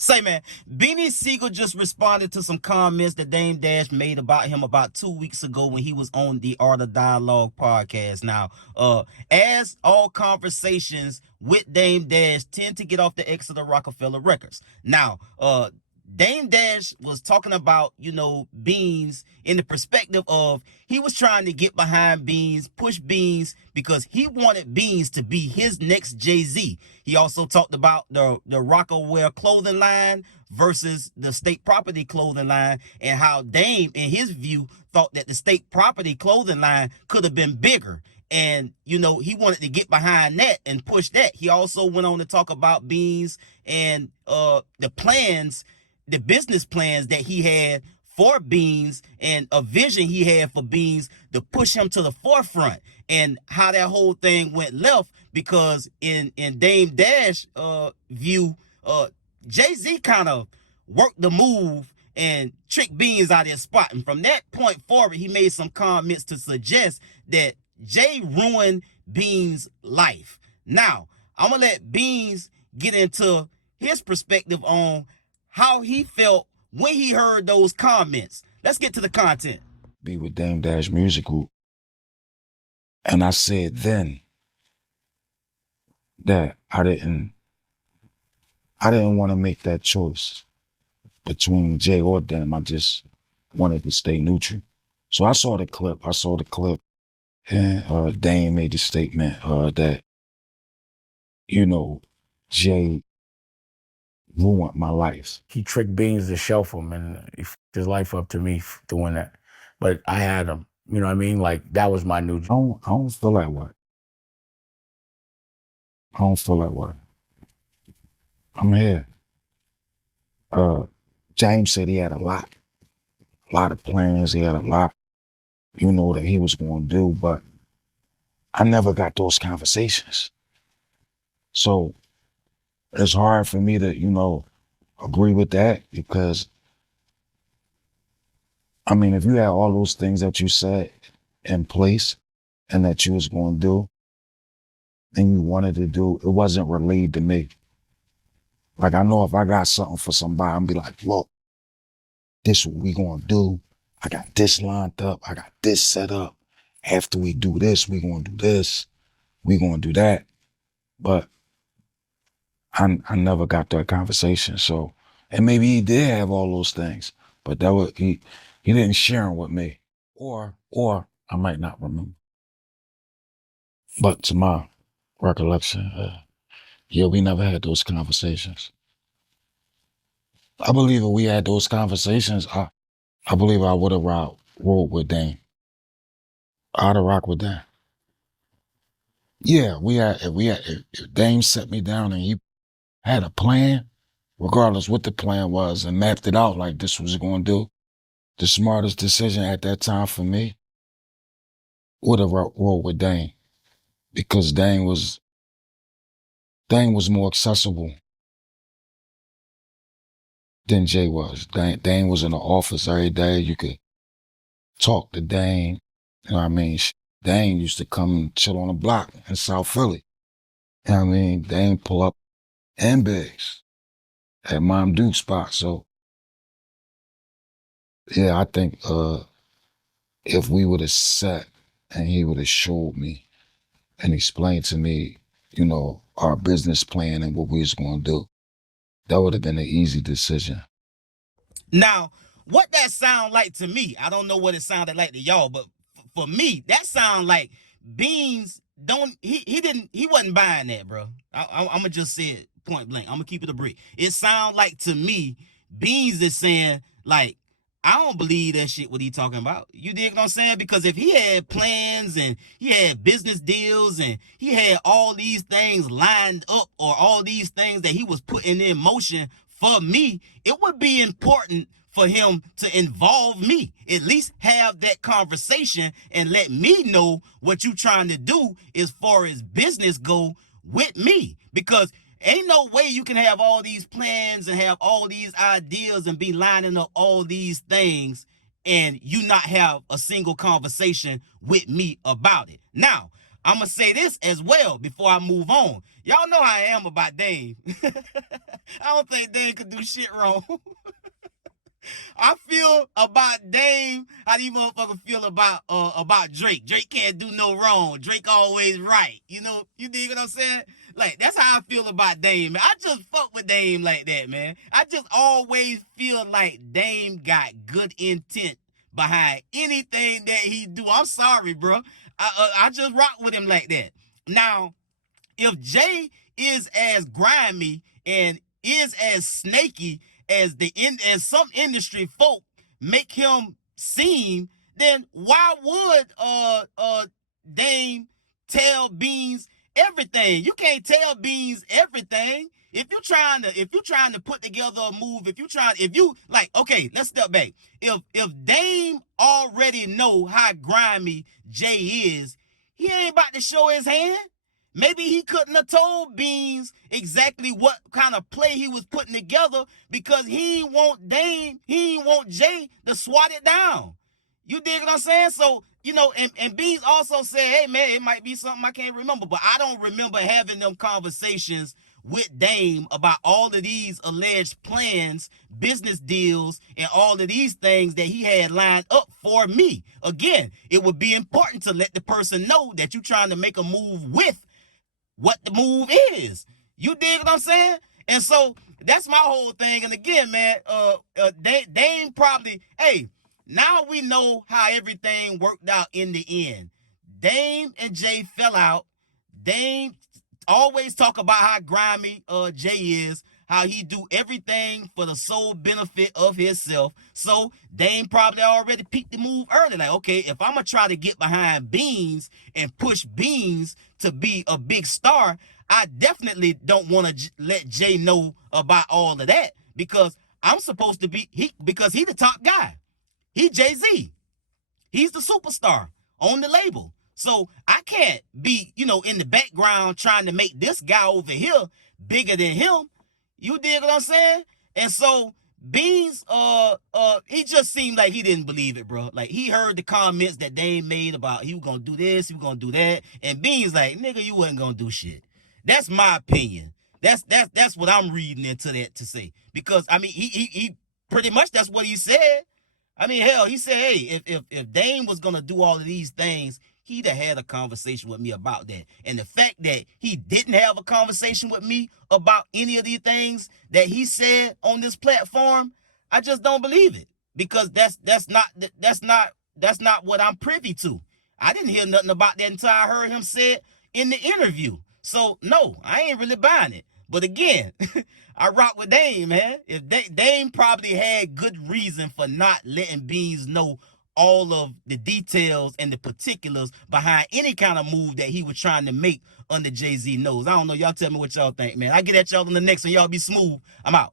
Say, man, Beanie Sigel just responded to some comments that Dame Dash made about him about 2 weeks ago when he was on the Art of Dialogue podcast. Now, as all conversations with Dame Dash tend to get off the Exeter Rockefeller records. Now, Dame Dash was talking about, Beans in the perspective of he was trying to get behind Beans, push Beans, because he wanted Beans to be his next JAYZ. He also talked about the Rockaware clothing line versus the state property clothing line, and how Dame, in his view, thought that the state property clothing line could have been bigger. And, he wanted to get behind that and push that. He also went on to talk about Beans and the plans, the business plans that he had for Beans, and a vision he had for Beans to push him to the forefront, and how that whole thing went left because in Dame Dash view, JAYZ kind of worked the move and tricked Beans out of his spot. And from that point forward, he made some comments to suggest that Jay ruined Beans' life. Now, I'm going to let Beans get into his perspective on how he felt when he heard those comments. Let's get to the content. Be with Dame Dash Music Group. And I said then that I didn't want to make that choice between Jay or Dame. I just wanted to stay neutral. So I saw the clip. And Dame made the statement that, Jay ruined my life. He tricked Beans to shelf him, and he fucked his life up to me doing that. But I had him, you know what I mean? Like, that was my new I don't feel that way. I'm here. James said he had a lot of plans. He had a lot, that he was going to do, but I never got those conversations. So it's hard for me to, agree with that, because, I mean, if you had all those things that you said in place and that you was going to do and you wanted to do, it wasn't relayed to me. Like, I know if I got something for somebody, I'm be like, look, this what we going to do. I got this lined up. I got this set up. After we do this, we going to do this. We going to do that. But I never got that conversation. So, and maybe he did have all those things, but that was, he didn't share them with me, or I might not remember. But to my recollection, we never had those conversations. I believe if we had those conversations, I believe I would have rolled with Dame. I'd have rocked with Dame. Yeah, if Dame set me down and he had a plan, regardless what the plan was, and mapped it out like this was going to do, the smartest decision at that time for me would have rolled with Dame, because Dame was more accessible than Jay was. Dame was in the office every day. You could talk to Dame. You know what I mean? Dame used to come and chill on the block in South Philly. You know what I mean? Dame pull up in Biggs at Mom Duke's spot. So, yeah, I think if we would have sat and he would have showed me and explained to me, our business plan and what we was going to do, that would have been an easy decision. Now, what that sound like to me, I don't know what it sounded like to y'all, but for me, that sound like Beans he wasn't buying that, bro. I'm gonna just say it point blank. I'm gonna keep it a brick. It sound like to me, Beans is saying, like, I don't believe that shit what he talking about. You dig what I'm saying? Because if he had plans and he had business deals and he had all these things lined up, or all these things that he was putting in motion for me, it would be important for him to involve me, at least have that conversation and let me know what you trying to do as far as business go with me. Because ain't no way you can have all these plans and have all these ideas and be lining up all these things and you not have a single conversation with me about it. Now, I'm going to say this as well before I move on. Y'all know how I am about Dame. I don't think Dame could do shit wrong. I feel about Dame how these motherfuckers feel about Drake. Drake can't do no wrong. Drake always right. You know, you dig what I'm saying? Like, that's how I feel about Dame, man. I just fuck with Dame like that, man. I just always feel like Dame got good intent behind anything that he do. I'm sorry, bro. I just rock with him like that. Now, if Jay is as grimy and is as snaky as some industry folk make him seem, then why would Dame tell Beans everything? You can't tell Beans everything. If you're trying to put together a move, okay, let's step back. If Dame already know how grimy Jay is, he ain't about to show his hand. Maybe he couldn't have told Beans exactly what kind of play he was putting together because he ain't want Jay to swat it down. You dig what I'm saying? So, you know, and Beans also said, hey, man, it might be something I can't remember, but I don't remember having them conversations with Dame about all of these alleged plans, business deals, and all of these things that he had lined up for me. Again, it would be important to let the person know that you're trying to make a move with what the move is. You dig what I'm saying? And so that's my whole thing. And again, man, Dame probably, hey, now we know how everything worked out in the end. Dame and Jay fell out. Dame always talk about how grimy Jay is, how he do everything for the sole benefit of himself. So Dame probably already picked the move early. Like, okay, if I'm going to try to get behind Beans and push Beans to be a big star, I definitely don't want to let Jay know about all of that because I'm supposed to be, because he the top guy. He JAYZ. He's the superstar on the label. So I can't be, you know, in the background trying to make this guy over here bigger than him. You dig what I'm saying? And so Beans, he just seemed like he didn't believe it, bro. Like he heard the comments that Dame made about he was gonna do this, he was gonna do that, and Beans like, nigga, you wasn't gonna do shit. That's my opinion. That's what I'm reading into that to say. Because I mean, he pretty much that's what he said. I mean, hell, he said, hey, if Dame was gonna do all of these things, he'd have had a conversation with me about that. And the fact that he didn't have a conversation with me about any of these things that he said on this platform, I just don't believe it. Because that's not what I'm privy to. I didn't hear nothing about that until I heard him say it in the interview. So no, I ain't really buying it. But again, I rock with Dame, man. If Dame probably had good reason for not letting Beans know all of the details and the particulars behind any kind of move that he was trying to make under JAYZ nose. I don't know. Y'all tell me what y'all think, man. I get at y'all in the next one. Y'all be smooth. I'm out.